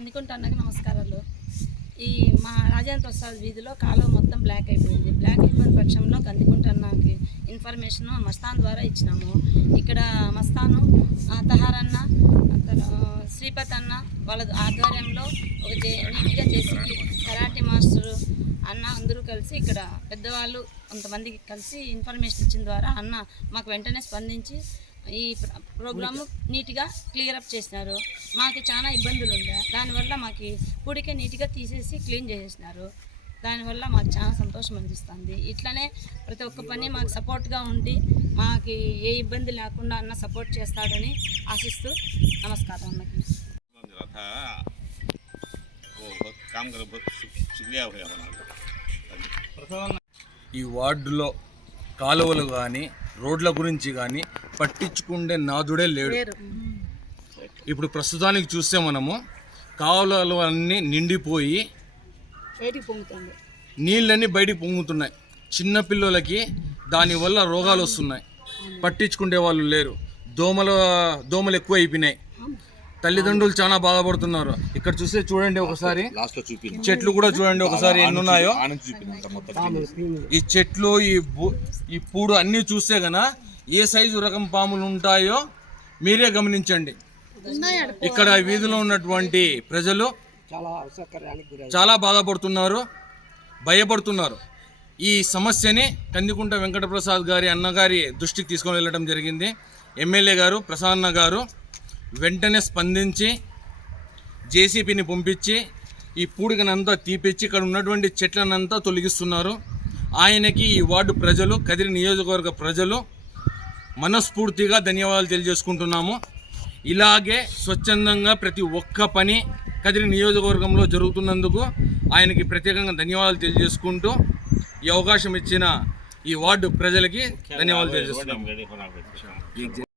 కందికుంట అన్నకి నమస్కారాలు. ఈ మా రాజేంద్ర ప్రసాద్ వీధిలో కాలువ మొత్తం బ్లాక్ అయిపోయింది. బ్లాక్ అయిపోయిన పక్షంలో కందికుంట అన్నకి ఇన్ఫర్మేషన్ మస్తాన్ ద్వారా ఇచ్చినాము. ఇక్కడ మస్తాను తహారన్న శ్రీపతి అన్న వాళ్ళ ఆధ్వర్యంలో ఒక నీట్గా చేసి కరాటే మాస్టరు అన్న అందరూ కలిసి ఇక్కడ పెద్దవాళ్ళు కొంతమందికి కలిసి ఇన్ఫర్మేషన్ ఇచ్చిన ద్వారా అన్న మాకు వెంటనే స్పందించి ఈ ప్రోగ్రాము నీట్గా క్లియరప్ చేసినారు. మాకు చాలా ఇబ్బందులు ఉండే, దానివల్ల మాకు పూడికే నీట్గా తీసేసి క్లీన్ చేసేసినారు. దానివల్ల మాకు చాలా సంతోషం అనిపిస్తుంది. ఇట్లనే ప్రతి ఒక్క పని మాకు సపోర్ట్గా ఉండి మాకు ఏ ఇబ్బంది లేకుండా అన్న సపోర్ట్ చేస్తాడని ఆశిస్తూ నమస్కారం అన్నకి. ఈ వార్డులో కాలువలు కానీ రోడ్ల గురించి కానీ పట్టించుకుండే నాదుడే లేడు. ఇప్పుడు ప్రస్తుతానికి చూస్తే మనము కాలువలు అన్నీ నిండిపోయి నీళ్ళన్నీ బయటికి పొంగుతున్నాయి. చిన్నపిల్లలకి దానివల్ల రోగాలు వస్తున్నాయి. పట్టించుకునే వాళ్ళు లేరు. దోమలు ఎక్కువ అయిపోయినాయి. తల్లిదండ్రులు చాలా బాధపడుతున్నారు. ఇక్కడ చూస్తే చూడండి ఒకసారి, చెట్లు కూడా చూడండి ఒకసారి ఎన్ని ఉన్నాయో. ఈ చెట్లు ఈ పూడు అన్నీ చూస్తే గన ఏ సైజు రకం పాములు ఉంటాయో మీరే గమనించండి. ఇక్కడ వీధిలో ఉన్నటువంటి ప్రజలు చాలా బాధపడుతున్నారు, భయపడుతున్నారు. ఈ సమస్యని కందికుంట వెంకటప్రసాద్ గారి అన్నగారి దృష్టికి తీసుకొని వెళ్ళడం జరిగింది. ఎమ్మెల్యే గారు ప్రసన్న గారు వెంటనే స్పందించి జేసీబీని పంపించి ఈ పూడికనంతా తీపిచ్చి ఇక్కడ ఉన్నటువంటి చెట్లనంతా తొలగిస్తున్నారు. ఆయనకి ఈ వార్డు ప్రజలు, కదిరి నియోజకవర్గ ప్రజలు మనస్ఫూర్తిగా ధన్యవాదాలు తెలియజేసుకుంటున్నాము. ఇలాగే స్వచ్ఛందంగా ప్రతి ఒక్క పని కదిరి నియోజకవర్గంలో జరుగుతున్నందుకు ఆయనకి ప్రత్యేకంగా ధన్యవాదాలు తెలియజేసుకుంటూ ఈ అవకాశం ఇచ్చిన ఈ వార్డు ప్రజలకి ధన్యవాదాలు తెలియజేస్తున్నాము.